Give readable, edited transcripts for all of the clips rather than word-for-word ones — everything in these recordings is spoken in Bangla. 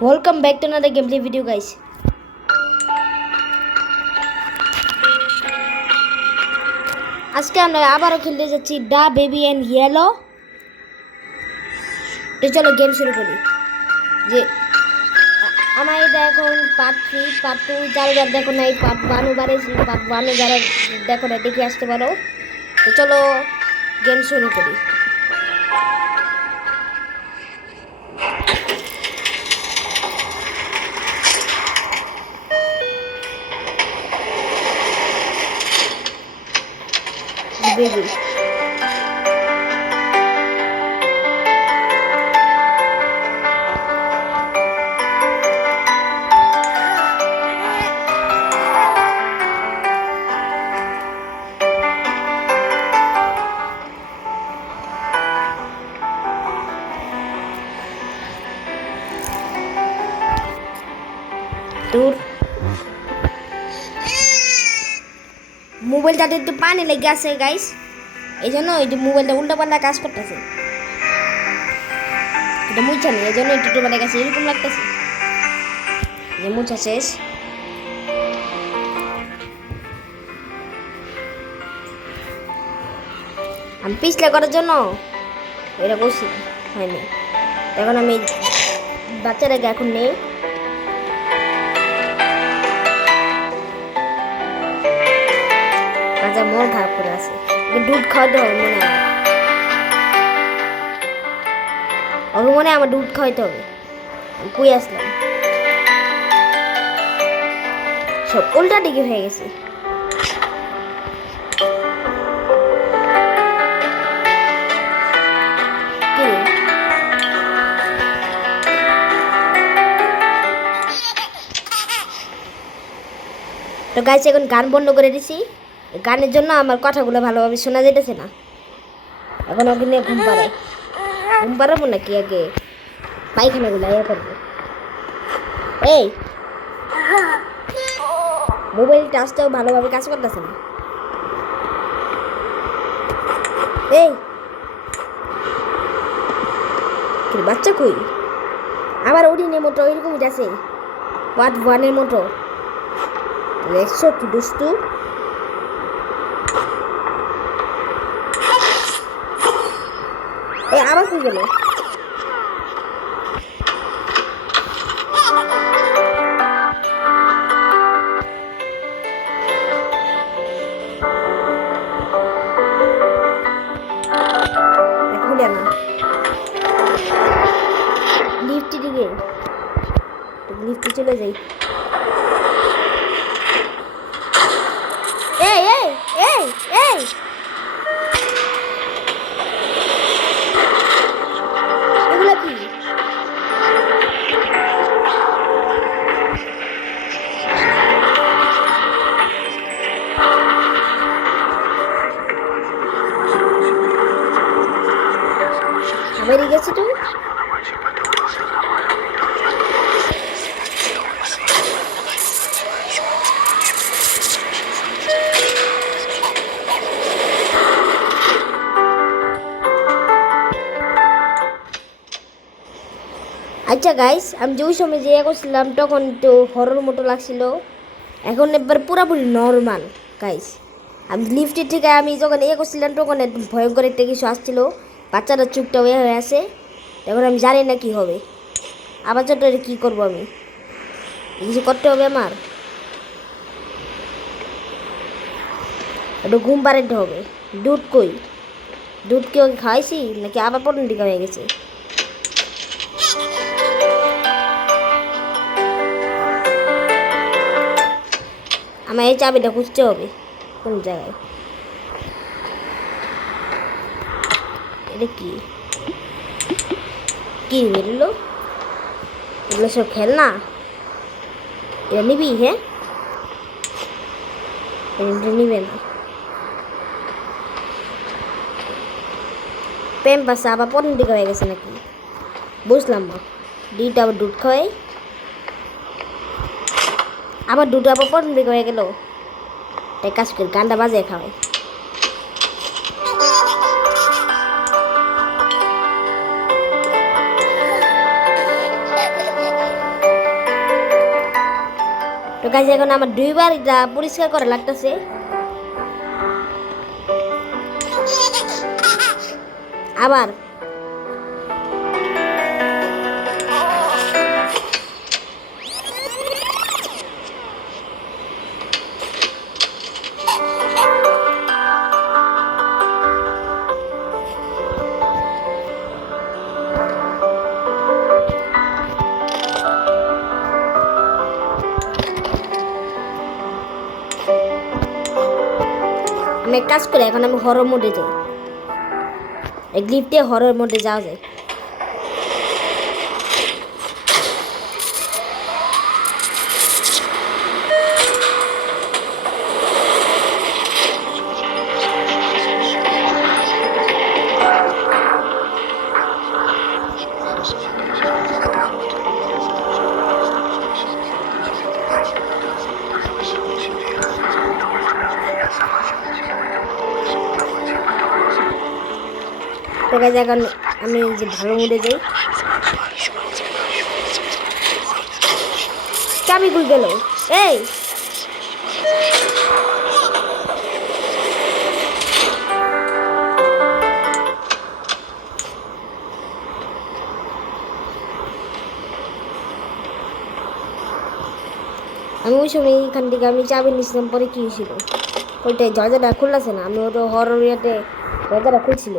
Welcome back to another gameplay video, guys. আজকে আমরা আবারও খেলতে যাচ্ছি দা বেবি এন্ড ইয়েলো। তো চলো গেম শুরু করি। যে আমার এটা এখন পার্ট 3 পার্ট 2 যারা দেখো না, এই পার্ট 1 বাড়াইছি, পার্ট 1 যারা দেখো না দেখে আসতে পারো। তো চলো গেম শুরু করি। Baby. দূর মোবাইলটাতে একটু পানি লেগে আছে গাইস, এই জন্য এই যে মোবাইলটা উল্টা পাল্টা কাজ করতেছে। এটা মুছা নেই, এই জন্য একটু পাল্টা গেছে এরকম লাগতেছে। যে মুছা শেষ। আমি পিছলে করার জন্য এটা করছি, হয়নি। এখন আমি বাচ্চাটাকে এখন নেই। বাচ্চা মন খারাপ করে আছে, দুধ খাওয়াতে হবে মনে হয়। ওকে মনে হয় আমার দুধ খাওয়াইতে হবে। পুই আসলাম, সব উল্টা দিকে হয়ে গেছে। তো গাইছে এখন গান বন্ধ করে দিছি, গানের জন্য আমার কথাগুলো ভালোভাবে শোনা যেতেছে না। এখন ওকে নিয়ে ঘুম পাড়াবো নাকি আগে পায়খানাগুলো ইয়ে করবো। এই মোবাইল টাচটাও ভালোভাবে কাজ করতেছে না। এই বাচ্চা কই? আবার ওডিনের মতো এরকম আছে, পার্ট 1 মতো। দেখছো কি দুষ্টু। এই আবার কি গেল? খুলে না লিফটে দিকে, লিফটে চলে যাই। এই এই এই এই এগুলা কি? বেরিয়ে গেছি তুমি। আচ্ছা গাইস, আমি যে ওই সময় যে করছিলাম তখন তো হরর মতো লাগছিল, এখন একবার পুরোপুরি নর্মাল গাইস। আমি লিফটের থেকে আমি যখন করছিলাম তখন একদম ভয়ঙ্কর একটা কিছু আসছিল, বাচ্চাটা চুপটা হয়ে আছে। এখন আমি জানি না কি হবে। আবার ছোট কী করবো আমি? কিছু করতে হবে আমার, একটু ঘুম পাড়াতে হবে। দুধ কই? দুধ কি ওকে খাওয়াইছি নাকি আবার পটন টিকা হয়ে গেছে? আমার এই চাবিটা খুঁজতে হবে কোন জায়গায়। এটা কি কি বেরোলো? এগুলো সব খেলনা, এটা নিবি? হ্যাঁ, এটা নিবে না। প্রেম পাশে আবার পটন টিকা হয়ে গেছে নাকি বুঝলাম না। দুইটা আবার দুধ খাওয়াই, আবার দুটো আবার পটন টিকা হয়ে গেল। তাই কাজ করে গানটা বাজিয়ে খাওয়াই। তো গাইস এখন আমার দুইবার এটা পরিষ্কার করা লাগতেছে। আবার আমি এক কাজ করি, এখন আমি হরর মোডে যাই। এই গ্লিপ দিয়ে হরর মোডে যাওয়া যায়। তো গাইস এখন আমি যে ভালো মুডে যাই। চাবি কই গেল? এই আমি ওই সময় এখান থেকে আমি চাবি নিয়েছিলাম, পরে কি হয়েছিল ওইটাই দরজাটা খুললাছে না। আমি ওটা হরর ইয়েতে দরজাটা খুলছিল।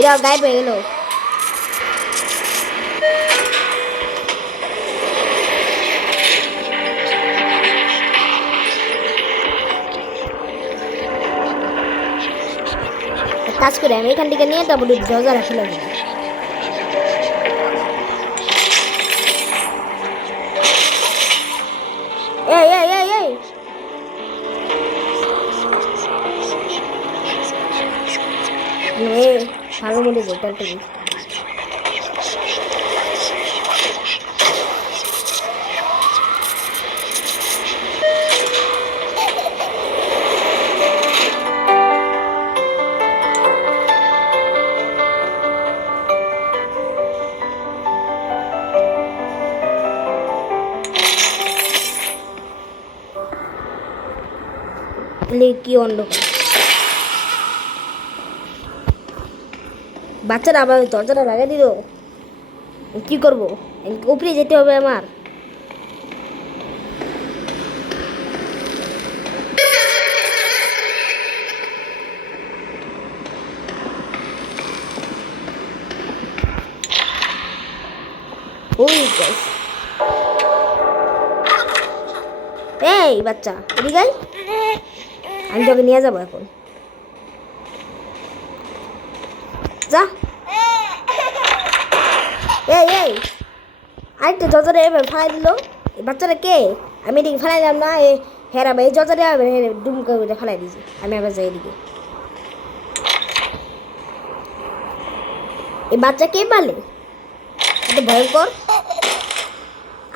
এরা গায়েব হয়ে গেল। কাজ করে আমি এখান থেকে নিয়ে তারপরে দরজাটা খুলে দিই। এই এই এই এই ভালো মনে যেটা তুমি কি অন্ধকার। বাচ্চারা আবার দরজাটা লাগাই দিল, কি করবো? উপরে যেতে হবে আমার। এই বাচ্চা এদিকে আয়, আমি তোকে নিয়ে যাবো এখন। যা। এই এই আরেকটা জজারে এবার ফালাই দিল। এই বাচ্চাটা কে? আমি এদিকে ফালাইলাম না, এ হেরাবে এই জজারে ডুমকা করে ফালাই দিয়েছি। আমি আবার যাই এদিকে। এই বাচ্চা কে পালে? এত ভয়ঙ্কর।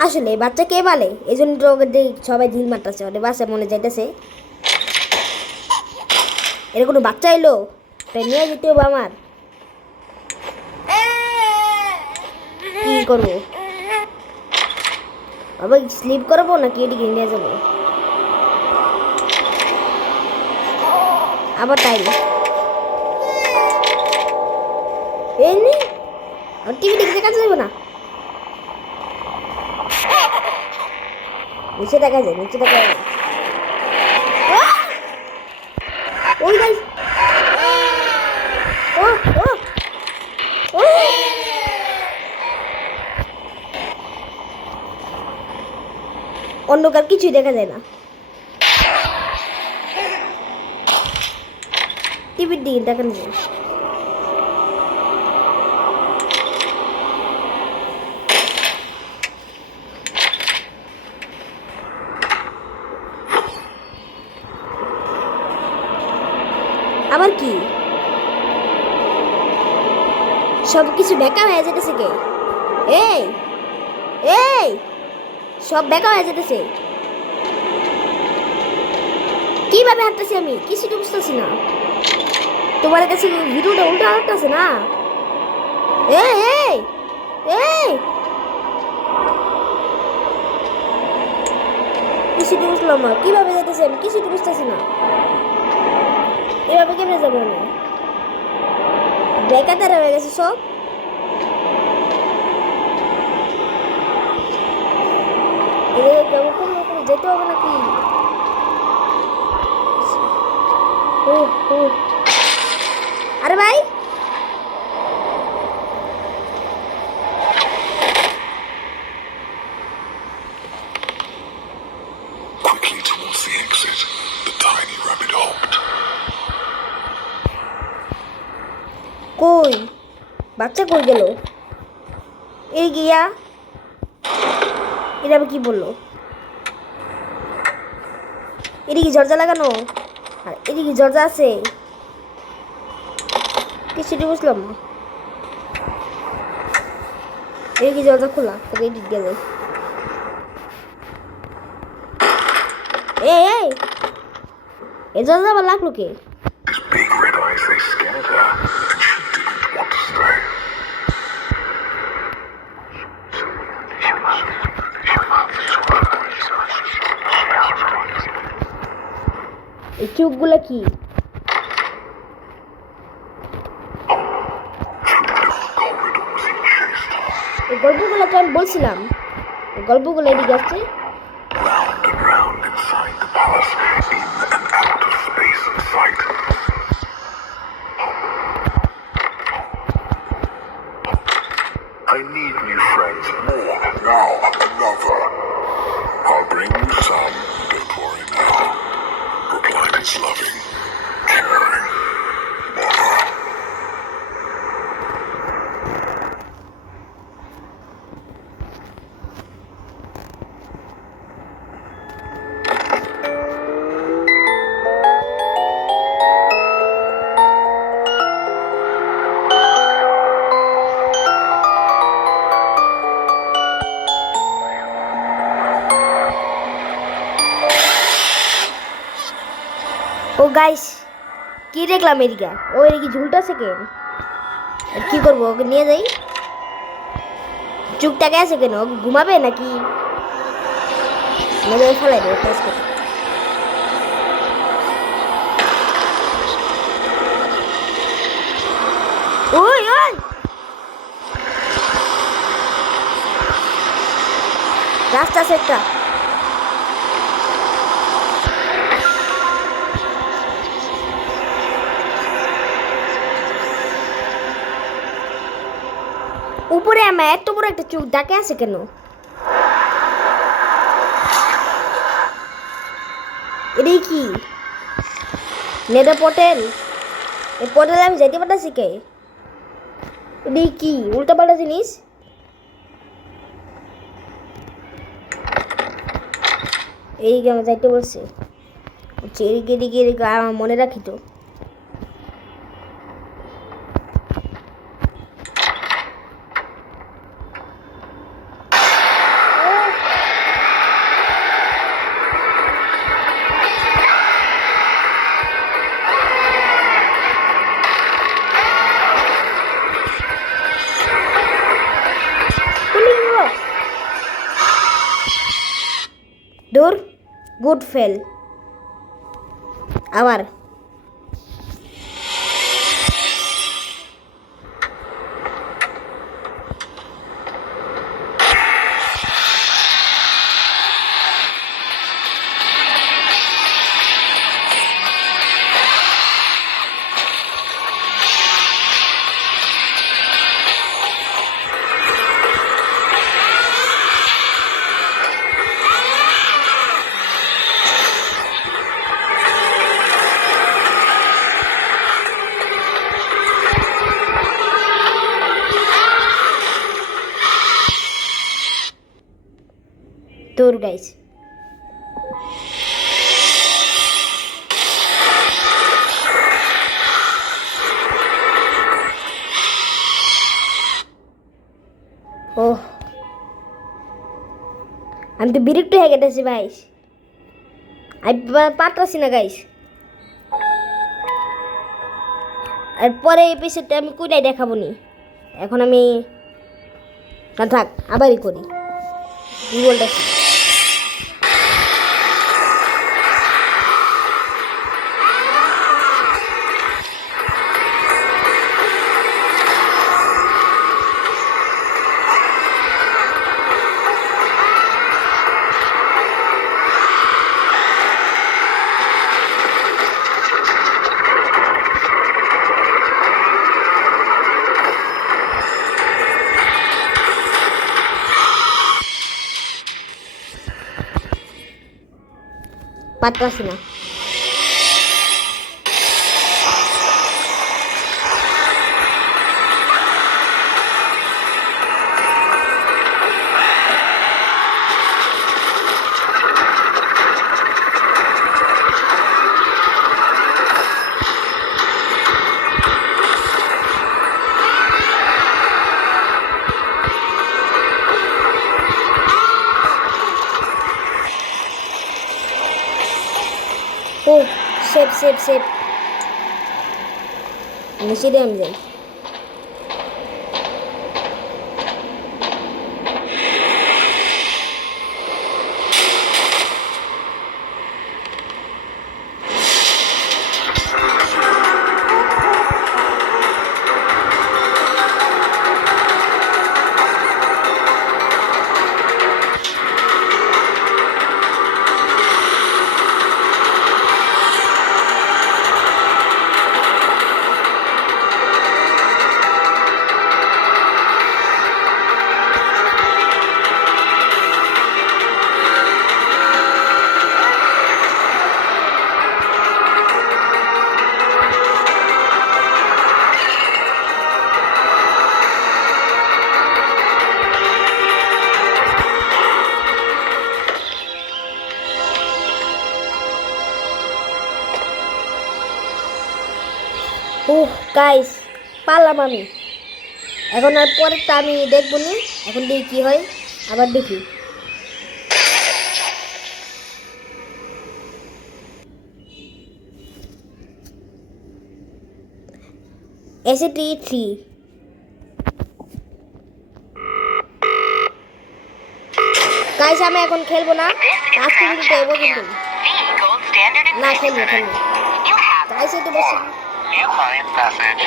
আসলে এই বাচ্চা কে পালে? এই জন্য তো ওকে সবাই ঢিল মারতেছে, ওদের বাচ্চা মনে যাইতেছে। এর কোনো বাচ্চা এলো, তাই নিয়ে যেতে হবে আমার। কি করবো? আবার স্লিপ করবো নাকি এদিকে নিয়ে যাবো? আবার তাই এমনি টিভি দেখতে কাজ যাবে না। নিচে দেখা যায়, নিচে দেখা যায়। ওই গাইস, ও ও ও অন্ধকার, কিছুই দেখা যায় না। টিভির দিকে দেখানো যায়। আবার কি সব কিছু বেকা হয়ে যেতেছে? কে? এই এই সব বেকা হয়ে যেতেছে। কিভাবে হাঁটতেছি আমি কিছু তো বুঝতেছি না। তোমার কাছে ভিডিওটা উল্টা হাঁটতেছে না? এই এই এই কিছুটি বুঝলাম না কিভাবে যেতেছি আমি কিছুটি বুঝতেছি না এভাবে কেমনে যাবো আমি বেকাতার হয়ে গেছে সব যেতে হবে নাকি আরে ভাই Quickly towards the exit, the tiny rabbit hopped. কই বাচ্চা কই গেল এই গিয়া এটা কি বললো এদিকে দরজা লাগানো আর এদিকে দরজা আছে কিছুটি বুঝলাম না এদিকে দরজা খোলা এদিক গেলে এই এই দরজা আবার লাগলো কে His big red eyes, they scared her, and she didn't want to stay. এই চোখগুলো কি Corridors he chased her, এই গল্পগুলো তো আমি বলছিলাম এই গল্পগুলো এদিকে আসছে round and round inside the palace, in and out of space and sight. I need new friends, more, now, another. I'll bring you some, don't worry now, replied his loving, caring mother. O guys কি দেখলাম এদিকে ও এদিকে ঝুলটাছে কেন কি করবো ওকে নিয়ে যাই চুপটাকে আছে কেন ওকে ঘুমাবে নাকি মেরে ফেলাই দেবো কাজ করে ওই ওই রাস্তা সেটটা উপরে আমার এত বড় একটা চোখ ডাকে আছে কেন এটাই কি নেদা পটেল এই পটেলে আমি যাইতে পারতেছি কে এটাই কি উল্টা পাল্টা জিনিস এই আমার যাইতে বলছে এদিকে এদিকে এদিকে আমার মনে রাখি তো দূর গুড ফেল আবার tour guys. Oh, আমি তো বিরক্ত হয়ে গেছি ভাই, আমি পারতাছি না গাইস। আর পরে এপিসোডটা আমি কোথায় দেখাবো নি, এখন আমি না থাক আবারই করি। কি বলতেছি পারতাছি না। ও সেভ সেভ সেভ, নিচে আমি যাই। গাইস পারলাম আমি। এখন আর পরেরটা আমি দেখবো নি, এখন দেখি কি হয়, আবার দেখি। SAT3 গাইস আমি এখন খেলবো না, আজকে ভিডিওটা এবো কিন্তু না খেলবো গাইস এটা বসে। New client message.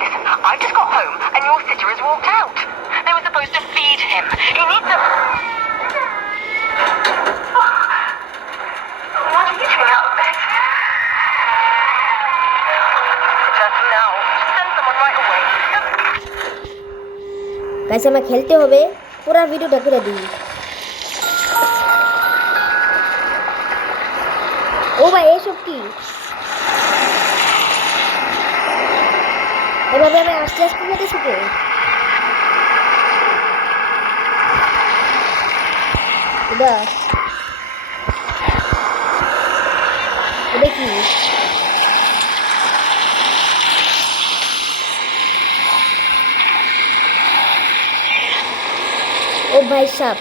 Listen, I just got home and your sitter has walked out. They were supposed to feed him. He needs a... What are you doing out of bed? It's us now. Send someone right away. Guys আমার খেলতে হবে, পুরো ভিডিওটা করে দিই। ও ভাই এসব কি? এভাবে আমি আস্তে আস্তে যেতে শিখে এটা এটা কি? ও ভাই সাপ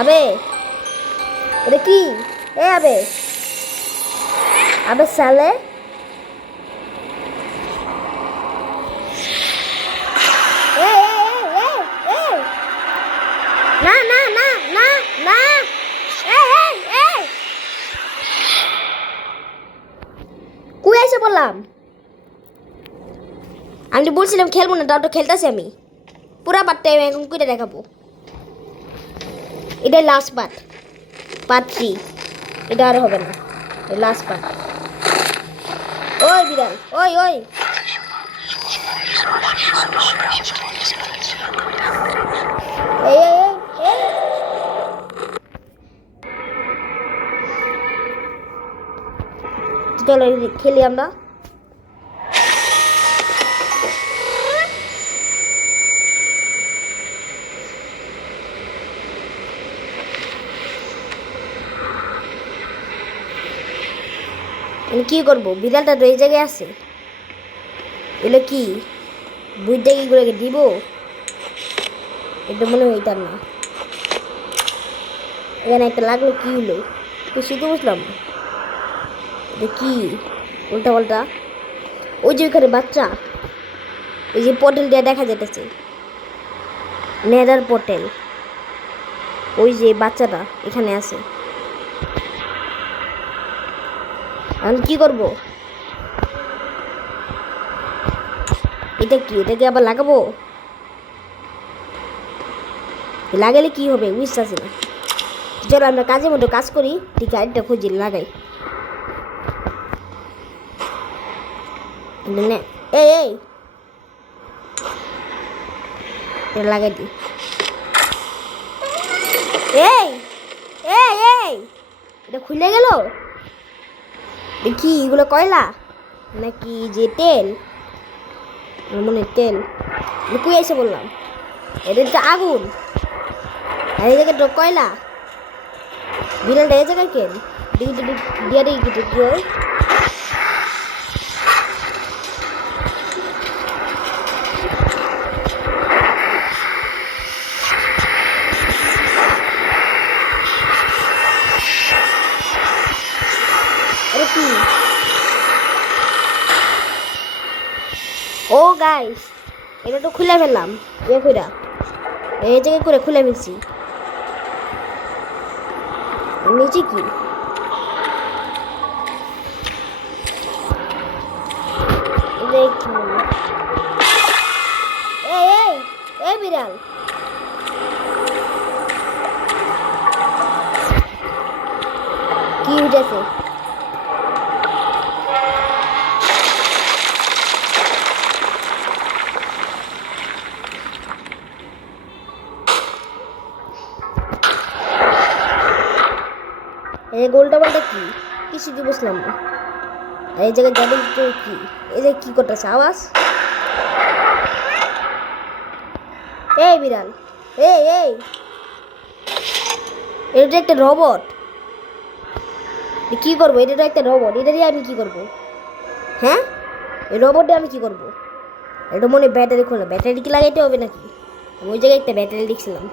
আবে, এটা কি? এ আবে আবে সালে না না না না না কুই এসে বললাম, আমি তো বলছিলাম খেলবো না, তাও তো খেলতেছি আমি। পুরা পার্টটা আমি এখন করে দেখাবো। এটা লাস্ট পার্ট, পার্ট 3। এটা আর হবে না, লাস্ট পার্ট। ওই বিড়াল, ওই ওই এই এই এই চলো খেলি আমরা। আমি কি করবো? বিড়ালটা তো এই জায়গায় আছে, এগুলো কি বুঝতে কি করে দিব? এটা মনে হয় এটা না। এখানে একটা লাগলো, কি হলো কিছু তো বুঝলাম না। এটা কি উল্টা পাল্টা? ওই যে ওইখানে বাচ্চা, ওই যে পটেল দিয়ে দেখা যেতেছে, নেদার পটেল, ওই যে বাচ্চাটা এখানে আছে। আমি কি করব? এটা কি? এটাকে আবার লাগাবো? লাগালে কি হবে বুঝতেছি না। চলো আমরা কাজের মতো কাজ করি, ঠিক আরেকটা খুঁজি লাগাই। এই এই এটা লাগাই দি। এই এই এই এটা খুলে গেল। দেখি এগুলো কয়লা নাকি যে তেল, আমার মনে হয় তেল। কুই এসে বললাম এটা তো আগুন, আর এই জায়গাটা কয়লা। বিড়ালটা এই জায়গায় কেন দেখি দিয়া দেখি কি হয়। আরে কি, ও গাইস এটা তো খুলে ফেললাম। কইরা এই জায়গায় করে খুলে ফেলছি। নিচে কি, দেখি এই এই এই বিড়াল কি উঠেছে। এই গোলটা বলতে কি কিছু কি বুঝলাম না। আর এই জায়গায় যাবে তো কি, এই যে কি করতেছে আওয়াজ। এই বিড়াল এই এই, এটা একটা রোবট। কি করবো, এটা তো একটা রোবট, এটা দিয়ে আমি কি করবো? হ্যাঁ এই রোবটে আমি কি করবো? এটা মনে ব্যাটারি খোলা, ব্যাটারি কি লাগাইতে হবে নাকি? আমি ওই জায়গায় একটা ব্যাটারি দেখছিলাম।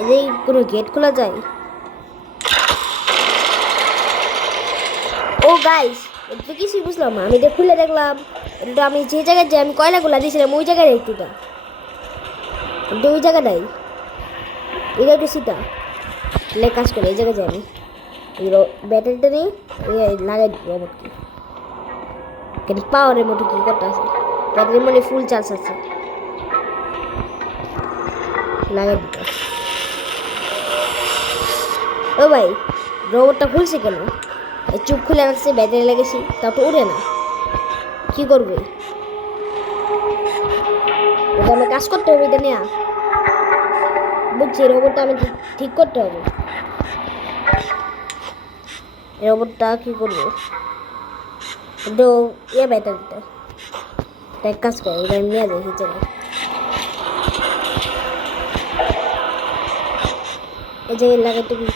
এই যে কোনো গেট খোলা যায়। ও গাইস এটা তো কিছুই বুঝলাম না। আমি এটা খুলে দেখলাম, এটা আমি যে জায়গায় যে আমি কয়লাগুলা দিয়েছিলাম ওই জায়গায় একটুটা, কিন্তু ওই জায়গাটাই এটা একটু সিটা কাজ করে। এই জায়গায় যাই আমি এই ব্যাটারিটা নেই, লাগাই রোবটকে। কিন্তু পাওয়ারের মতো কি করতে আছে, ব্যাটারি মানে ফুল চার্জ আছে, লাগাই দিতে। ও ভাই রোবটটা খুলছে কেন? চুপ খুলে রাখছে, ব্যাটারি লেগেছি, তারপর উড়ে না। কি করবে? এটা আমার কাজ করতে হবে, এটা নেয়া বুঝছি। রোবটটা আমি ঠিক করতে হবে। রোবটটা কি করবো? কিন্তু ইয়ে ব্যাটারিটা এক কাজ করে, এটা নিয়ে যাই হিচে। এই জায়গায় লাগাইতে কি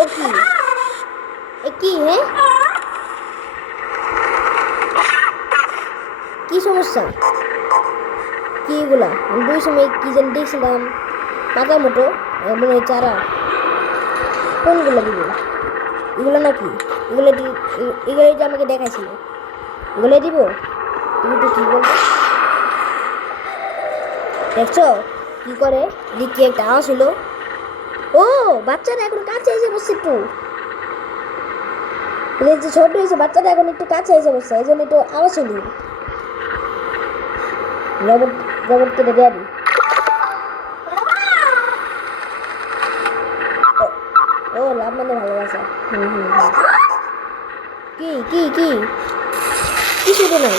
ও কি এ কি হ্যাঁ কি সমস্যা কি এগুলা? আমি দুই সময় কি যেন দেখছিলাম পাতার মতো, মনে হয় চারা। কোনগুলো দিব? এগুলো নাকি? এগুলো এগুলো যে আমাকে দেখাইছিল এগুলো দিব? তুমি তো কি বলবো দেখছো কি করে? দিকে একটা আওয়াজ হলো। ও বাচ্চারা এখন কাছে এসে বসছে একটু, যে ছোট হয়েছে বাচ্চাটা এখন একটু কাছে এসে বসছে, এই জন্য একটু আওয়াজ হলো। রোবট রোবট কেটে দেয়া দি। ও লাভ মানে ভালোবাসা। কি কি কি কিছু তো নাই।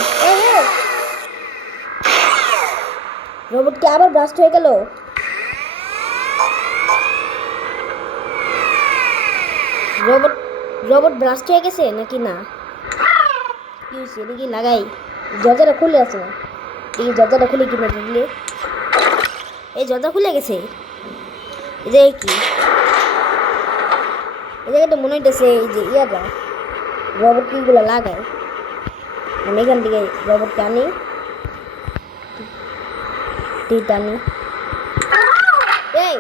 রোবট কি আবার ব্লাস্ট হয়ে গেল? রোবট রোবট ব্লাস্ট হয়ে গেছে নাকি না? কি হয়েছে দেখি লাগাই। দরজাটা খুলে আছে না, দেখি দরজাটা খুলে কিনা দিলে। এই দরজা খুলে গেছে। এই যে কি এই জায়গাটা মনে হইতেছে এই যে ইয়াটা রবট কিগুলো লাগায়। আমি এখান থেকে রবট টানি টানি। এই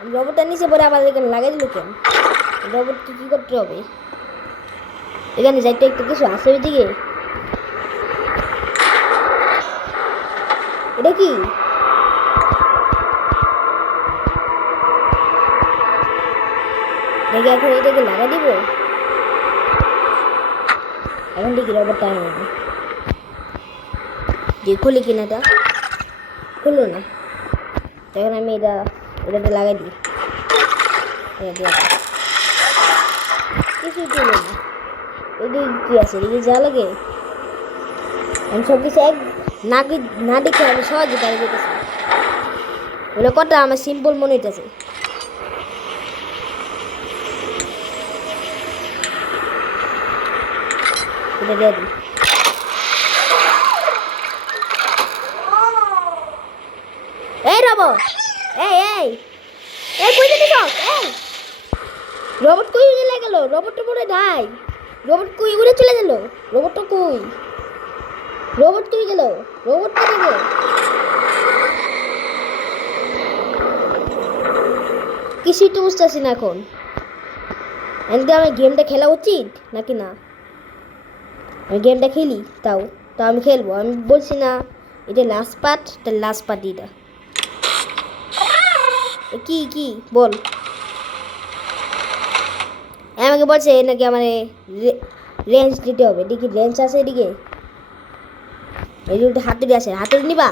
আমি রবটটা নিচে পরে আবার এখানে লাগাই দিল কেন? রবটকে কি করতে হবে? এখানে যাইতে একটু কিছু আছে ওইদিকে। এটা কি? দেখে এখন এটাকে লাগা দিব। এখন দেখি রবটটা আনি যে খুলি কিনা, এটা খুললো না। এখন আমি এটাতে লাগাই দিই। কিছুই তুলো না। এদিকে কি আছে? এদিকে যা লাগে আমি সব কিছু এক না দেখে আমি সহজে পারি যেতেছি। ওগুলো কটা আমার সিম্পল মনে হইতেছে। এটা দিয়ে দিই। এই রবট, এই কই যেতেছ? এই রবট কই চলে গেল? রবটটা পড়ে নাই। রবট কই উড়ে চলে গেল? রবটটা কই? রবট কই গেল? রবট কই গেল? কিছুই তো বুঝতেছি না এখন। এমনি আমার গেমটা খেলা উচিত নাকি না? আমি গেমটা খেলি, তাও আমি খেলবো। আমি বলছি না এটা লাস্ট পার্ট, এটা লাস্ট পার্ট। এটা কি বল। আমাকে বলছে নাকি আমার রেঞ্জ দিতে হবে। দেখি রেঞ্জ আছে এদিকে। এই যে হাতুড়ি আছে, হাতুড়ি নিবা?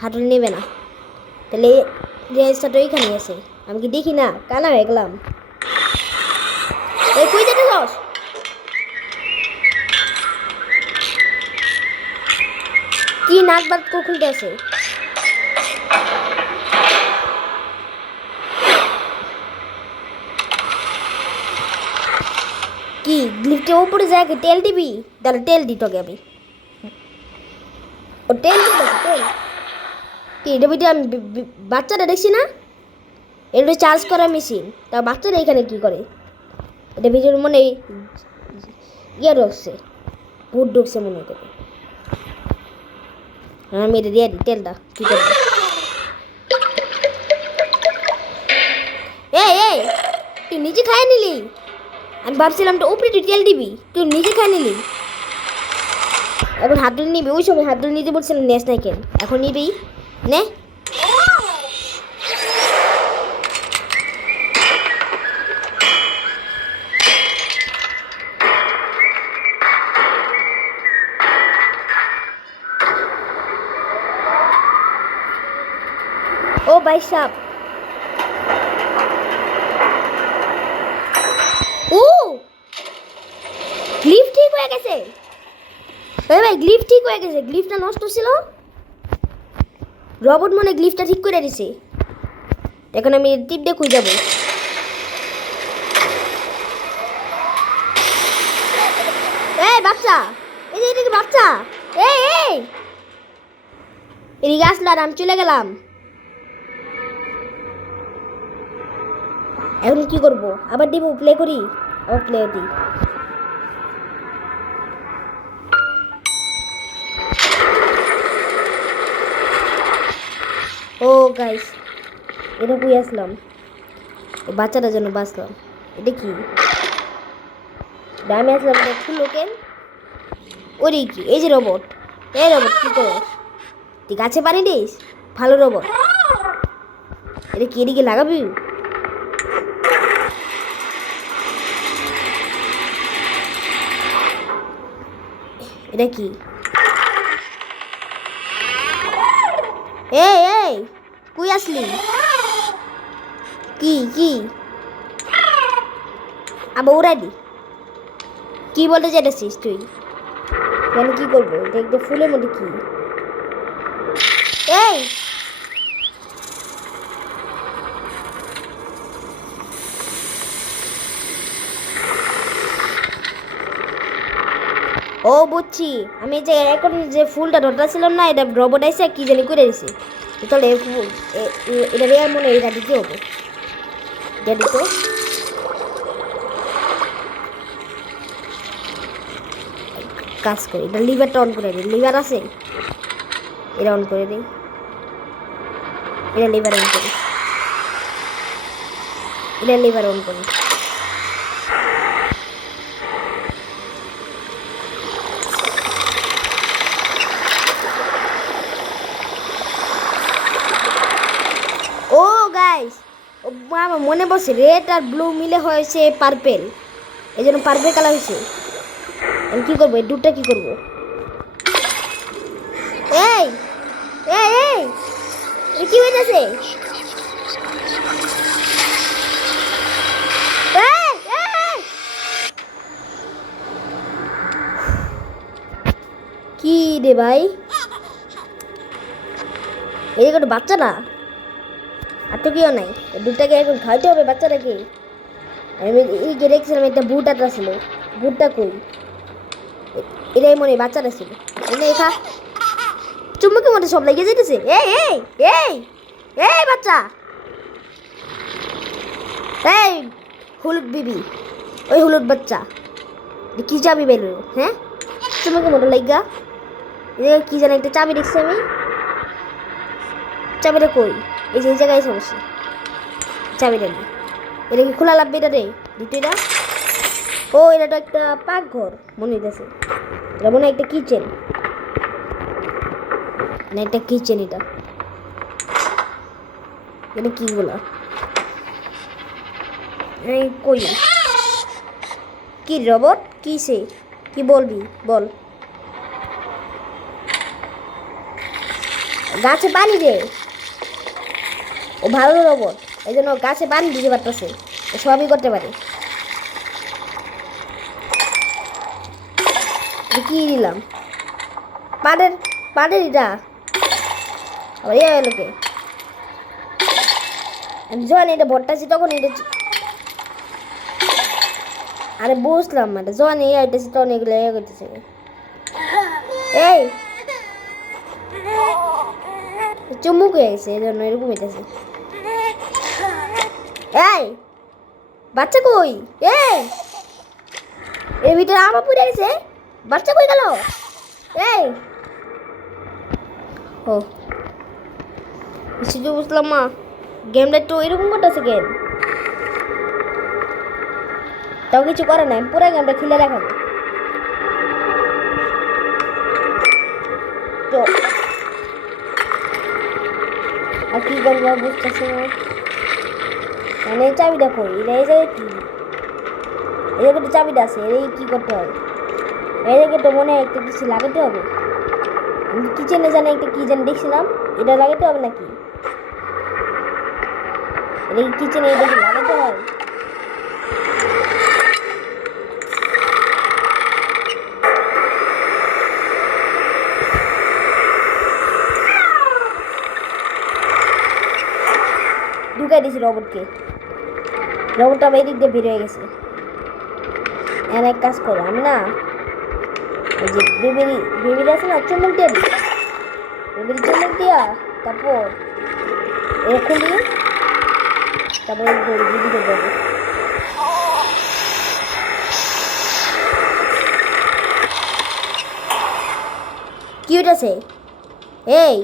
হাতুড়ি নেবে না। তাহলে রেঞ্জটা তো এইখানে আছে। আমি কি দেখি না? কানা হয়ে গেলাম। এই কই যেতে চাস? কি নাক বাদ খুলতে আছে? কি লিফটের উপরে যায় কি তেল দিবি? তাহলে তেল দিত তোকে আমি। ও তেল দিতে তেল কি? এটা ভিডিও আমি বাচ্চাটা দেখছি না? এটা চার্জ করা মেশিন। তা বাচ্চারা এখানে কি করে? এটা ভিডিওর মনে ইয়ে ঢুকছে, ভূত ঢুকছে মনে করে। আমি এটা দিয়ে দিই তেলটা। কি করবো? এই তুই নিজে খাই নিলি? আমি ভাবছিলাম তো উপরে তুই তেল দিবি, তুই নিজে খাই নিলি। এখন হাতুড়ি নিবি? ওই সময় হাতুড়ি নিতে বলছিলাম, নেস নাই কেন? এখন নিবি নে। ও ভাই সাপ, ও গ্লিফ ঠিক হয়ে গেছে। ভাই গ্লিফ ঠিক হয়ে গেছে। গ্লিফটা নষ্ট ছিল, রবট মনে গ্লিফটা ঠিক করে দিছে। এখন আমি টিপ দিয়ে খুঁজে যাবো। এই বাচ্চা, এই যে এটা কি বাচ্চা? এই এদিকে আসলো আর আমি চলে গেলাম। এখন কি করবো? আবার দিব? প্লে করি, আবার প্লে দিই। ও গাইস, এটা কই আসলাম? বাচ্চাটার জন্য বাঁচলাম। এটা কি? দামে আসলাম, এটা খুললো কেন? ওরে কি? এই যে রবট। এই রবট কি করো? তুই গাছে পানি দিস? ভালো রবট। এটা কি এদিকে লাগাবি? এটা কি? এই কই আসলি? কি আবার উড়াই দি? কি বলতে চাইছিস তুই? মানে কি করবো? এটা একটা ফুলের মধ্যে কি? এই ও বুঝছি, আমি যে এখন যে ফুলটা ধরতেছিলাম না, এটা রবট আইসে কি জানি করে দিছে। তাহলে এটা রেয়ার মনে এটা দিতে হবে। জানি তো কাজ করি, এটা লিভারটা অন করে দিই। লিভার আছে, এটা অন করে দিই। এটা লিভার অন করি, এটা লিভার অন করি। ও গাইস, আমার মনে পড়ছে রেড আর ব্লু মিলে হয়েছে পার্পেল, এই জন্য পার্পেল কালার হয়েছে। আমি কী করবো, এই দুধটা কী করবো? এই এই এই এ কি হইতেছে? কি রে ভাই, এই কোনো বাচ্চা না, আর তো কেউ নাই। দুধটাকে এখন খাইতে হবে বাচ্চাটাকে। আমি এই যে দেখছিলাম একটা বুট আটা ছিল, বুটটা কই? এটাই মনে হয় বাচ্চাটা ছিল। এনে খা, চুম্বকের মধ্যে সব লেগে যেতেছে। এই এই এই এই বাচ্চা, এই হলুদ বিবি, ওই হলুদ বাচ্চা কি চাবি বেরো? হ্যাঁ, চুম্বকের মধ্যে লেগা কি জানি একটা চাবি দেখছি আমি। চাবিটা কই? এই যে এই জায়গায় সমস্যা, চাবিটা নেই। এটা কি খোলা লাগবে? এটা রে দ্বিতীয়টা। ও এটা তো একটা পাকঘর মনে হইতেছে, এটা মনে হয় একটা কিচেন, না একটা কিচেন। এটা এটা কিগুলা এই কই? কি রোবট? কিসে কি বলবি বল? গাছে পানি দে, ও ভালো রোবট, এই জন্য গাছে পানি দিতে পারতেছে, ও সবই করতে পারে। কি দিলাম? পানের পানের এটা আবার ইয়ে লোকে যখন এটা ভরটাছি তখন এটা আরে বুঝলাম মানে যখন এই আইতেছি তখন এগুলো ইয়ে করতেছে। এই চুমুক হয়ে গেছে, এই জন্য এরকম হইতেছে। এই বাচ্চা কই? এর ভিতরে আমার পুড়ে গেছে, বাচ্চা কই গেল? এই ও কিছু বুঝলাম মা, গেমটা একটু এরকম করতেছে কেন? তাও কিছু করে নাই, পুরো গেমটা খুলে রাখাবো তো। আর কি করবো বুঝতেছি না, মানে চাবিটা কই? এটা এই জায়গায় কি, এই জায়গাটা চাবিটা আছে, এই কি করতে হবে? এই জায়গাটা মনে হয় একটা কিছু লাগাতে হবে। কিচেনে জানে একটা কি জানি দেখছিলাম, এটা লাগাতে হবে নাকি? এটা কিচেনে এটা কি লাগাতে হয়? ঢুকাই দিয়েছি রবটকে, রবটটা আমার এদিক দিয়ে বের হয়ে গেছে। এখন এক কাজ করো, আমি না ওই যে বেবির আছে না, চুমুক দিয়ে দিই, বেবির চুমুক দিয়া তারপর এ খুলি, তারপরে বেবিকে দেবো। কিউট আছে। এই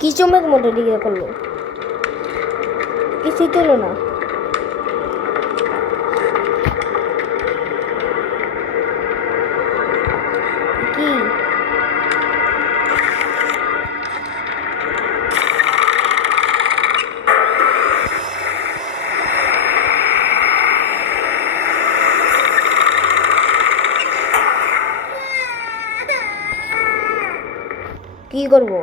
কি চুমুক মোটর দিকে করলো, কিছুই চলো না। কি কি করবো?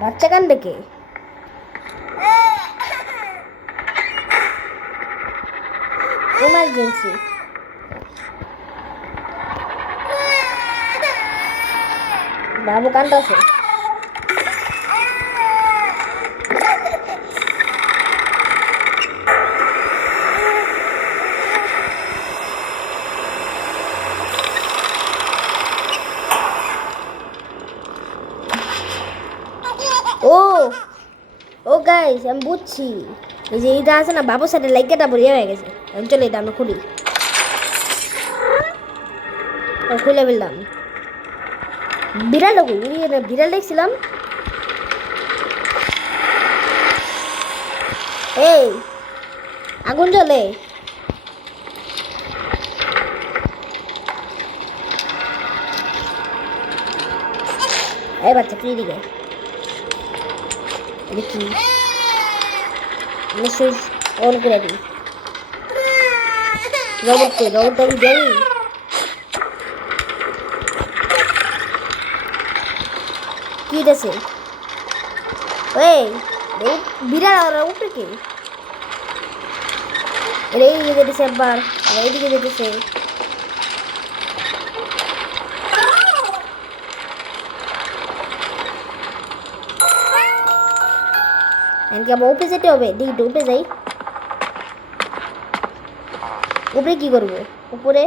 বাচ্চা কান্দে কে? এমার্জেন্সি। বাবু কান্দাছে। ও ও গাইস আমি বুঝছি, এই যে এটা আছে না বাবুর সাথে লাইকাটা বড়িয়া হয়ে গেছে। এখন চলে এটা আমরা খুলি, খুলে ফেললাম। বিড়াল বিড়াল দেখছিলাম। এই আগুন জ্বলে। এই বাচ্চা তুই দিকে দেখি সুইচ অন করে দিই। রবটটা কি দেবি? কি দেছে? এই বিড়াল ওরা উপরে কি? এইদিকে যেতেছে একবার, এইদিকে যেতেছে। এনকে আমার উপরে যেতে হবে, দিকে উপরে যাই। উপরে কি করবো? উপরে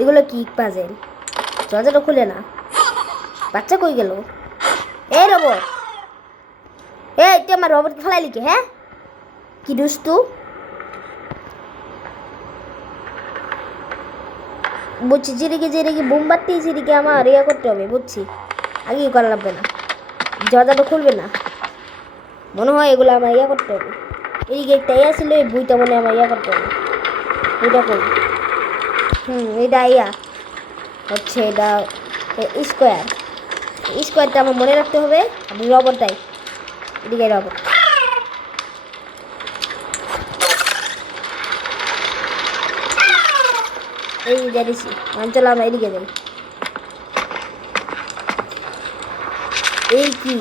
এগুলো কি পাজেল? দরজাটা খুলে না। বাচ্চা কই গেল? এই রবট, এই তুই আমার রবট খেলাই লিখে, হ্যাঁ কি দুস্তু? বুঝছি, যেদিকে বোম বাড়তেই সেদিকে আমার ইয়া করতে হবে, বুঝছি। আগে করা লাগবে না, দরজাটা খুলবে না মনে হয়। এগুলো আমার ইয়া করতে হবে। এদিকে একটা ইয়া ছিল, এই বইটা মনে হয় আমার ইয়া করতে হবে। এটা করি, এটা ইয়া হচ্ছে, এটা স্কোয়ারটা আমার মনে রাখতে হবে। আর রবটটাই, এদিকে রবট। এই দিয়েছি, চলো আমরা এদিকে যাই। এই কি?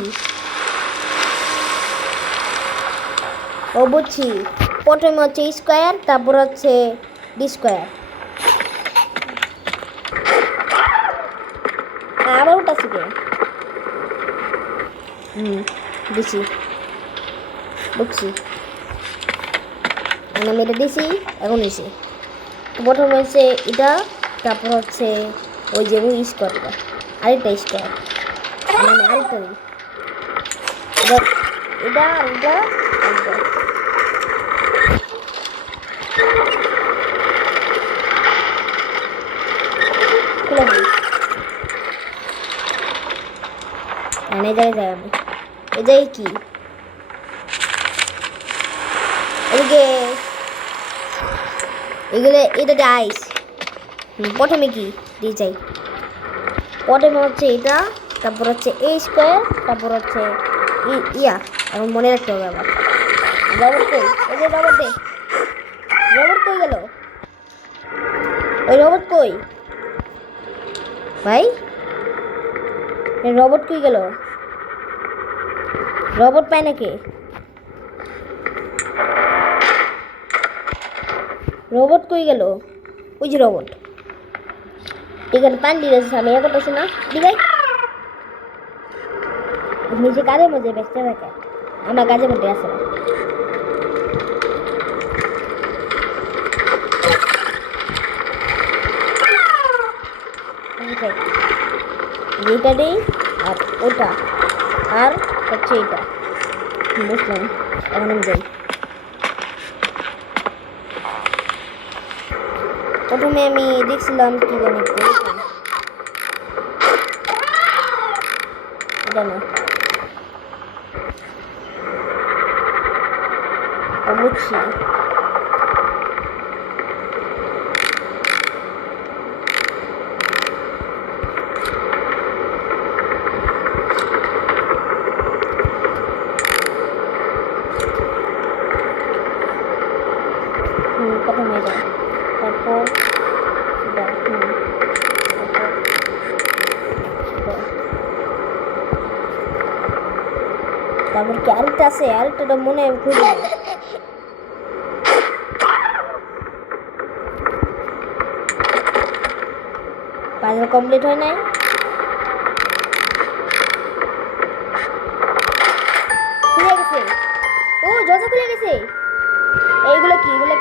ও বুঝছি, প্রথমে হচ্ছে স্কোয়ার, তারপর হচ্ছে ডি স্কোয়ার। আবার ওটা শিখে দিছি, বুঝছি। আমি এটা দিছি, এখন দিছি। প্রথমে হচ্ছে এটা, তারপর হচ্ছে ওই যে স্কোয়ারটা, আরেকটা স্কোয়ার। মানে আরেকটা দিই, এটা আর এটা খুলে দিই। এই জায়গায় যাই আমি। এই জায়গায় কি? এদিকে এগুলো, এটা আইস। প্রথমে কি দিয়ে যাই? প্রথমে হচ্ছে এটা, তারপর হচ্ছে এ স্কোয়ার, তারপর হচ্ছে ইয়া। এখন মনে রাখতে হবে আবার। রবট কই? ওই যে রবট দে, রবট কই গেল? ওই রবট কই ভাই? রবট কই গেল? রবট পায় নাকি? রবট কই গেল? ওই যে রবট, এখানে পান দিয়ে আমি এ করতেছি না। দি ভাই নিজে কাজের মধ্যে ব্যস্ত থাকে, আমরা কাজের মধ্যে আসে না। এইটা নেই, আর ওটা, আর হচ্ছে এটা। বুঝলাম, এখন আমি যাই। প্রথমে আমি দেখছিলাম কি জানি এটা না, বুঝছি। প্রথমে এটা, তারপর এটা, তারপর কি আরেকটা আছে? আরেকটা মনে হয় খুঁজে। পাজল কমপ্লিট হয় নাই। খুলে গেছে, ও দরজা খুলে গেছে। এইগুলো কি? এগুলো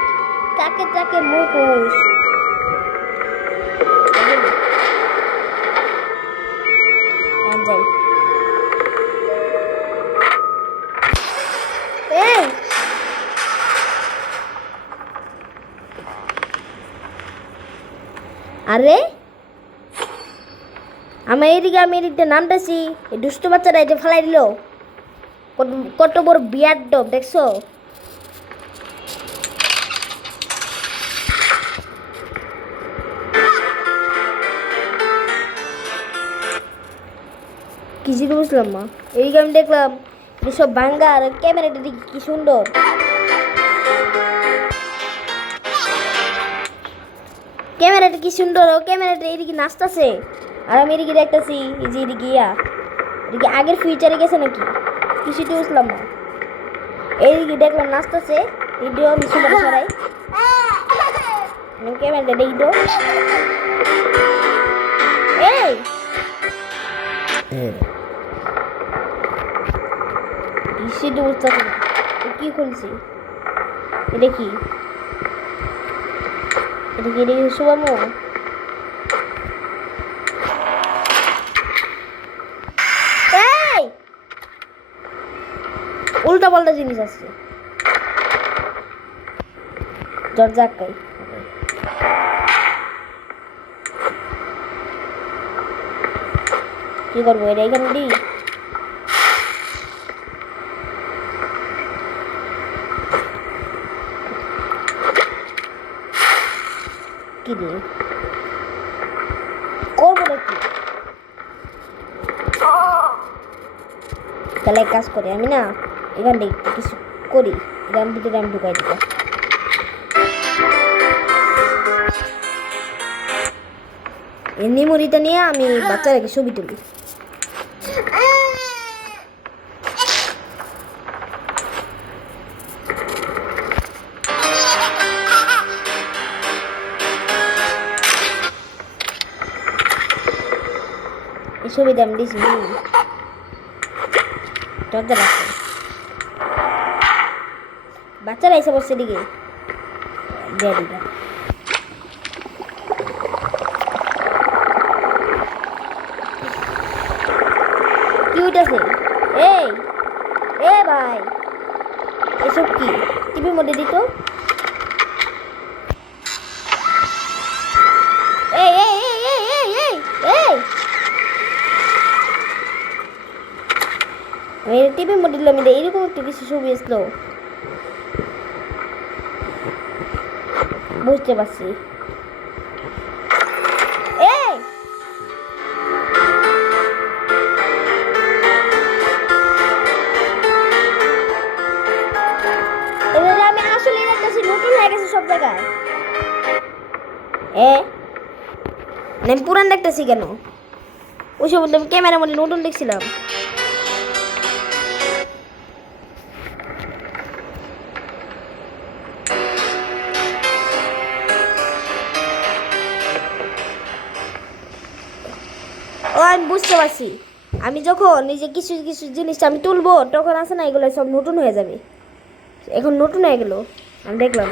কাকে মুখোশ। যাই এই আরে আমি এদিকটা নামতেছি, এই দুষ্ট বাচ্চাটা এটা ফেলাই দিল। কত বড় বিয়ার ডব দেখছো? কিছু বুঝলাম না। এদিকে আমি দেখলাম এসব ভাঙ্গা আর ক্যামেরাটা দেখি কি সুন্দর। ক্যামেরাটা কি সুন্দর, ও ক্যামেরাটা এদিকে নাচতেছে আর আমি এদিকে দেখতেছি এই যে এদিকে এদিকে আগের ফিউচারে গেছে নাকি কিছু তো বুঝলাম না। এইদিকে দেখলাম নাচতেছে, ভিডিও আমি সুন্দর সরাই ক্যামেরাটা দেখি তো। এই কিছু তো বুঝতেছে না কি খুলছি। এটা কি শুভামো? এই উল্টা পাল্টা জিনিস আছে, দরজা আটকাই। কি করবো এটা এখানে দি? কি দিয়ে করবো নাকি? তাহলে এক কাজ করি আমি না, এখান থেকে কিছু করি, এখান ভিতরে আমি ঢুকাই দিব। এই মেমোরিটা নিয়ে আমি বাচ্চাটাকে ছবি তুলি। এই ছবিটা আমি দিয়েছি দরজা রাখতে। বাচ্চারা এসে বসছে দিকে ড্যাডিটা। কি উঠেছে? এই এ ভাই এসব কি টিভির মধ্যে দিত? এই এই এই এই এই এই এই টিভির মধ্যে দিলাম, এরকম একটু কিছু ছবি আসলো বুঝতে পারছি। এই এবারে আমি আসলে দেখতেছি নতুন হয়ে গেছে সব জায়গায়। আমি পুরান দেখতেছি কেন? ওই সব আমি ক্যামেরার মধ্যে নতুন দেখছিলাম। ও আমি বুঝতে পারছি, আমি যখন নিজে কিছু কিছু জিনিস আমি তুলবো তখন আছে না এগুলো সব নতুন হয়ে যাবে। এখন নতুন হয়ে গেল আমি দেখলাম।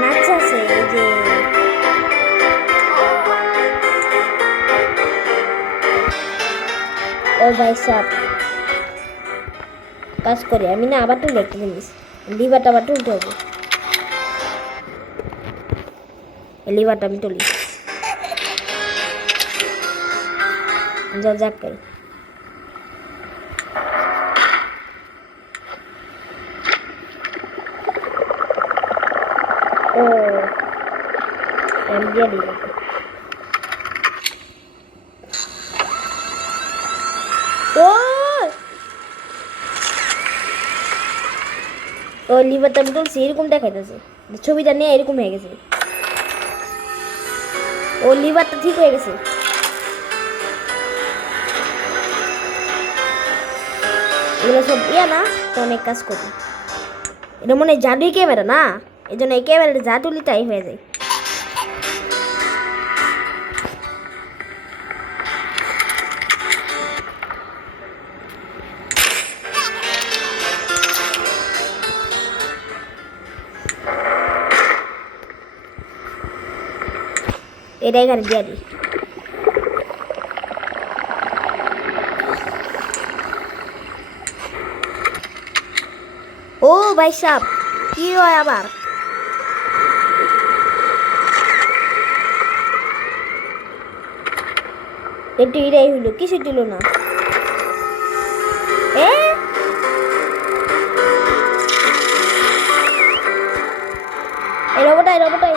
নাচ আছে এই যে ও ভাই সাহেব কাজ করে আমি না আবার তুলে একটা জিনিস, লিভারটা আবার তুলতে হবে। লিভারটা আমি তুলি যাকাই। ও আমি দিয়ে দিই। ও লিভারটা আমি তুলছি এরকম দেখাইতেছে, ছবিটা নিয়ে এরকম হয়ে গেছে। ও লিভারটা ঠিক হয়ে গেছে। এগুলো সব না তো অনেক কাজ করি। এটা মনে হয় জাদুই ক্যামেরা না, এই জন্য এই ক্যামেরাটা যা তুলি তাই হয়ে যায়। এটা এখানে দিয়ে দিই। ও ভাই সাহেব, কি হয় আবার? একটু এটাই হইলো, কিছু দিল না। এ এই রোবটাই রে পারবে।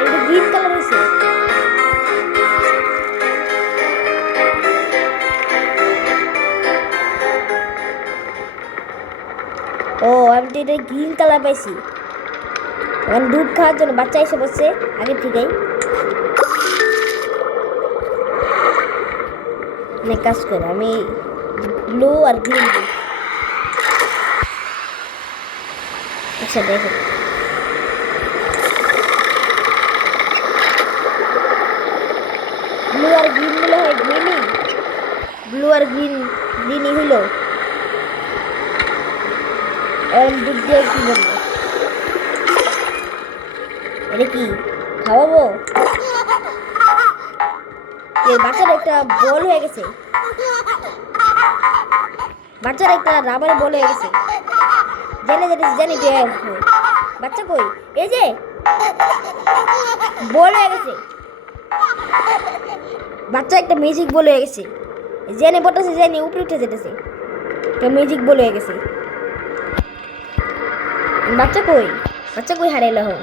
একটু গ্রিন কালার হয়েছে। ও আমি তো এটা গ্রিন কালার পাইছি। এখন দুধ খাওয়ার জন্য বাচ্চা এসে বসছে আগে থেকেই। অনেক কাজ করে আমি ব্লু আর গ্রিন দিই। আচ্ছা দেখো, ব্লু আর গ্রিন মিলে হয় গ্রিনই। ব্লু আর গ্রিনই হইল। এখন দুধ দিয়ে কি বলবো? এটা কি খাওয়াবো? বাচ্চার একটা বল হয়ে গেছে, বাচ্চার একটা রাবার বল হয়ে গেছে। জানি বাচ্চা কই? এই যে বল হয়ে গেছে, বাচ্চা একটা ম্যাজিক বল হয়ে গেছে। জেনে পড়তেছে, জেনে উপরে উঠে যেতেছে, একটা ম্যাজিক বল হয়ে গেছে। বাচ্চা কই হারাইল? হন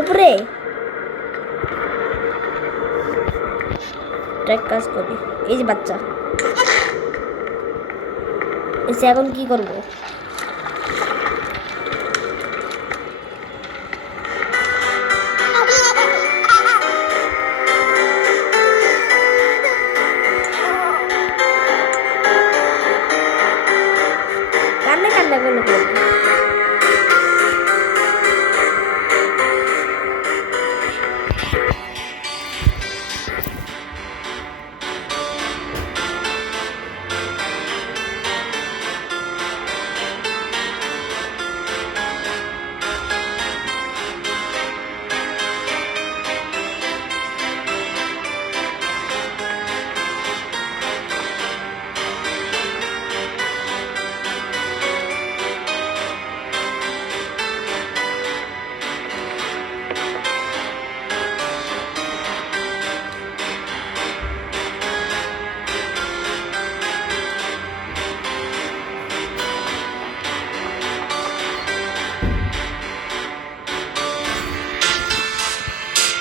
উপরে কাজ করি। এই যে বাচ্চা এসে, এখন কি করবো? কান্না করলো।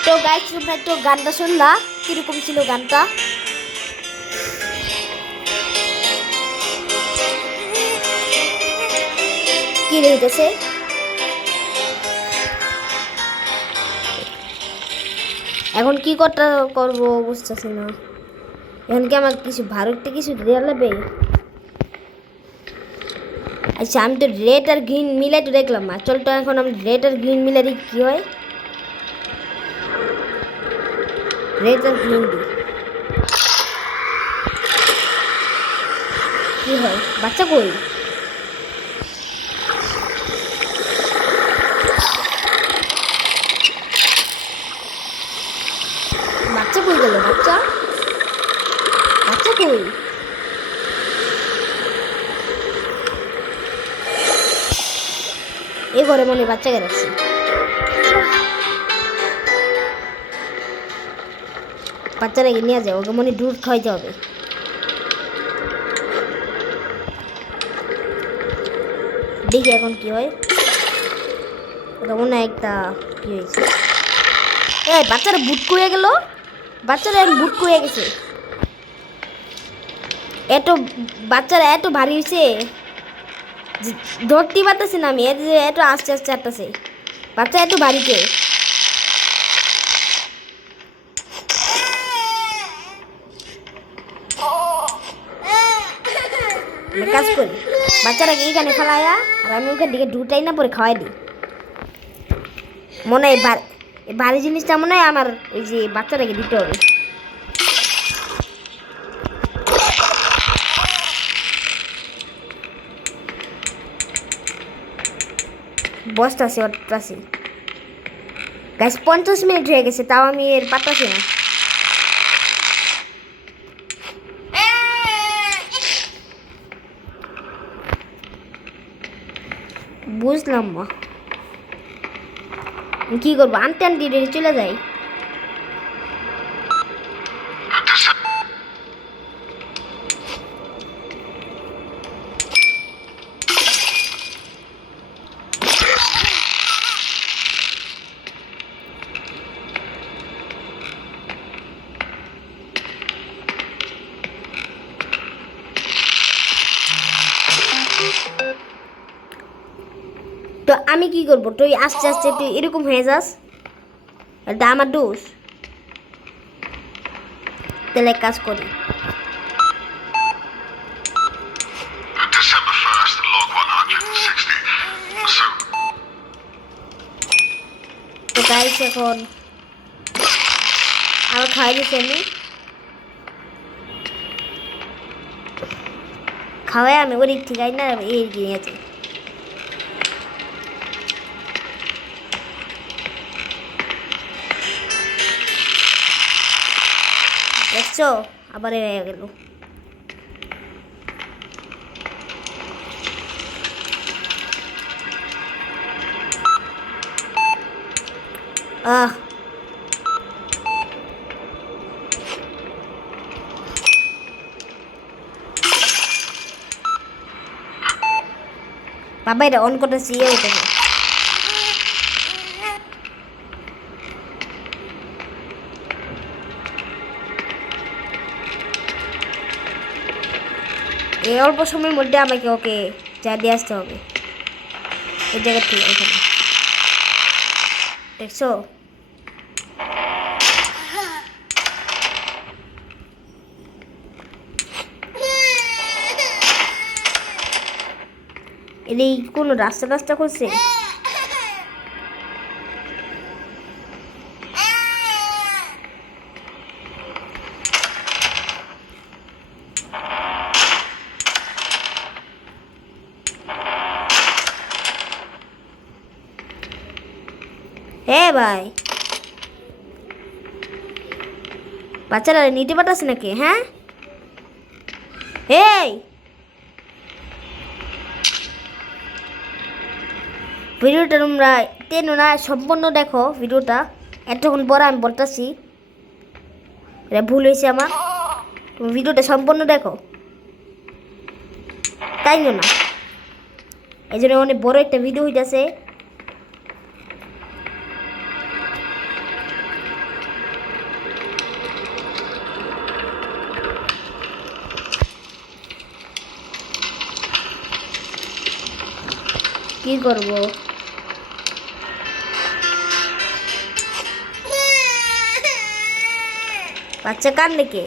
তো গাইস, তোমরা একটু গানটা শুনলা, কিরকম ছিল গানটা? কি রয়েছে? এখন কি করবো বুঝতেছি না। এখন কি আমার কিছু ভারতটা কিছু দেওয়া লাগবে? আচ্ছা, আমি তো রেড আর গ্রিন মিলাই তো দেখলাম। চল তো এখন আমি রেড আর গ্রিন মিলাই দিই, কি হয়? রেড আর গ্রিন দিই, কি হয়? বাচ্চা কই? বাচ্চা কই গেল? বাচ্চা কই? এই ঘরে মনে বাচ্চাকে রাখছি। বাচ্চাটাকে নিয়ে যায়, ওকে মনে দুধ খাওয়াইতে হবে। দেখি এখন কি হয়। ওটা মনে হয় একটা কি হয়েছে। এই বাচ্চারা বুট করে গেল, বাচ্চারা বুট করে গেছে। বাচ্চারা এত ভারী হয়েছে, ধরতেই পারতেছি না আমি। এত আস্তে আস্তে আসতেছে, বাচ্চা এত ভারীতে। কাজ করি, বাচ্চাটাকে এইখানে ফেলাইয়া আর আমি ওখান থেকে দুটাই না পরে খাওয়াই দিই। মনে হয় ভারী জিনিসটা মনে হয় আমার ওই যে বাচ্চাটাকে দিতে হবে। বসতাছি অটতাছি গাইস 50 মিনিট হয়ে গেছে তাও আমি এর পাতাছি না বুঝলাম না কি করবো আনতে আনতে চলে যাই তো আমি কি করব তুই আস্তে আস্তে তুই এরকম হয়ে যাস এটা আমার দোষ তাহলে এক কাজ করি December 1st, log 160. So, তো গাইস এখন আর খাই দিছি আমি খাওয়াই আমি ওর ঠিক আছে না এই গিয়েছে দেখছো আবার হয়ে গেল আহ বাবা এটা অন করতেছি ইয়ে উঠেছে এই অল্প সময়ের মধ্যে আমাকে ওকে যা দিয়ে আসতে হবে এই জায়গা থেকে এখানে দেখছো এই কোনো রাস্তা রাস্তা করছে হ্যাঁ ভাই বাচ্চারা নিতে পারতাছে নাকি হ্যাঁ এই ভিডিওটা তোমরা টেনো না সম্পূর্ণ দেখো ভিডিওটা এতক্ষণ পর আমি বলতেছি এটা ভুল হয়েছে আমার তুমি ভিডিওটা সম্পূর্ণ দেখো তাই না এই জন্য অনেক বড় একটা ভিডিও হইতেছে কি করব বাচ্চা কান্দে কে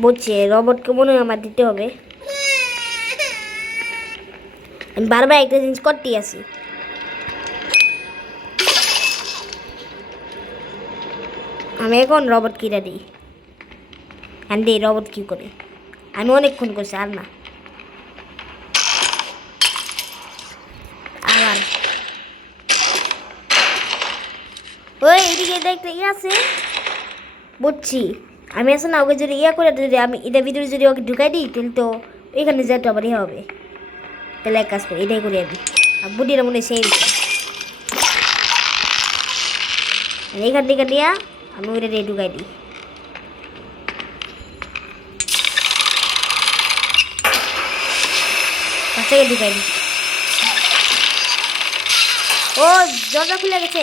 বুঝছি রবটকে মনে হয় আমার দিতে হবে আমি বারবার একটা জিনিস করতেই আছি আমি এখন রবট কিনা দিই হ্যাঁ দিই রবট কি করে আমি অনেকক্ষণ করছি আর না আবার ওই এদিকে দেখতে ইয়ে আছে বুঝছি আমি আসলে না ওকে যদি ইয়ে করে যদি আমি এটা ভিতরে যদি ওকে ঢুকাই দিই তাহলে তো এখানে যেতে আবার ইয়ে হবে তাহলে এক কাজ করি এটাই করি আমি আর বুটিরা মনে সেই এইখান থেকে দিয়া আমি ওইটা দিয়ে ঢুকাই দিই বাচ্চাকে ঢুকাই দিই ও দরজা খুলে গেছে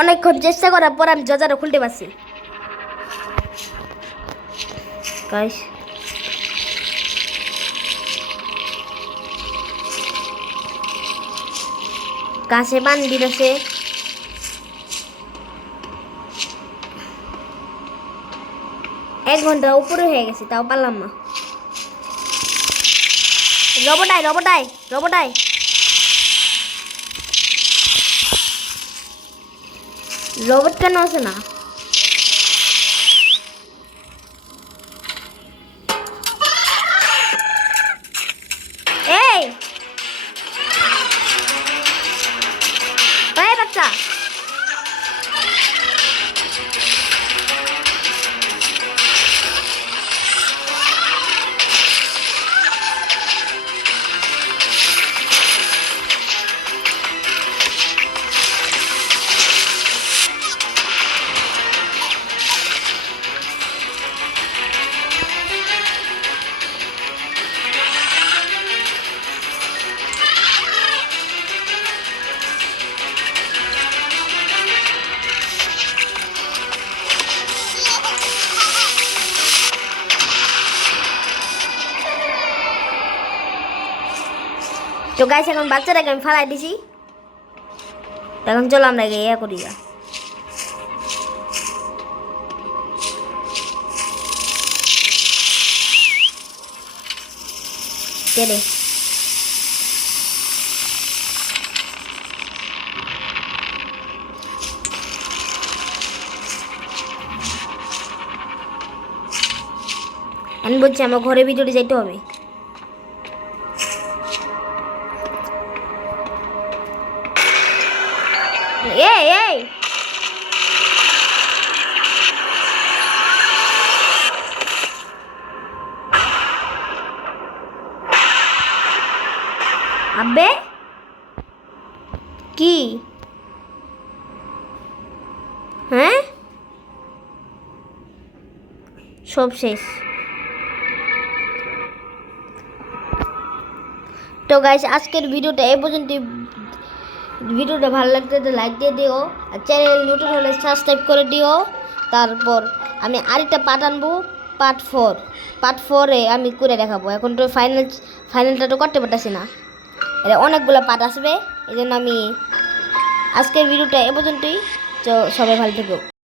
অনেকক্ষণ চেষ্টা করার পর আমি দরজাটা খুলতে পারছি গাইস গাছে পানি দিতেছে 1 ঘন্টা উপরে হয়ে গেছে, তাও পারলাম না। রবটাই রবটাই রবটাই রবট কেন আছে না? এই ওই বাচ্চা, তো গাইস এখন বাচ্চাটাকে আমি ফালাই দিছি। এখন চলো আমরা ইয়ে করি গা। কেড়ে আমি বলছি আমার ঘরে ভিতরে যাইতে হবে। এই এই আব্বে কি? হ্যাঁ সব শেষ। তো গাইস আজকের ভিডিওটা এই পর্যন্ত। ভিডিওটা ভালো লাগলে তো লাইক দিয়ে দিও, আর চ্যানেল নতুন হলে সাবস্ক্রাইব করে দিও। তারপর আমি আরেকটা পার্ট আনবো, পার্ট 4-এ আমি করে দেখাবো। এখন তো ফাইনালটা তো করতে পারতেছি না, এটা অনেকগুলো পার্ট আসবে। এই জন্য আমি আজকের ভিডিওটা এ পর্যন্তই। তো সবাই ভালো থেকো।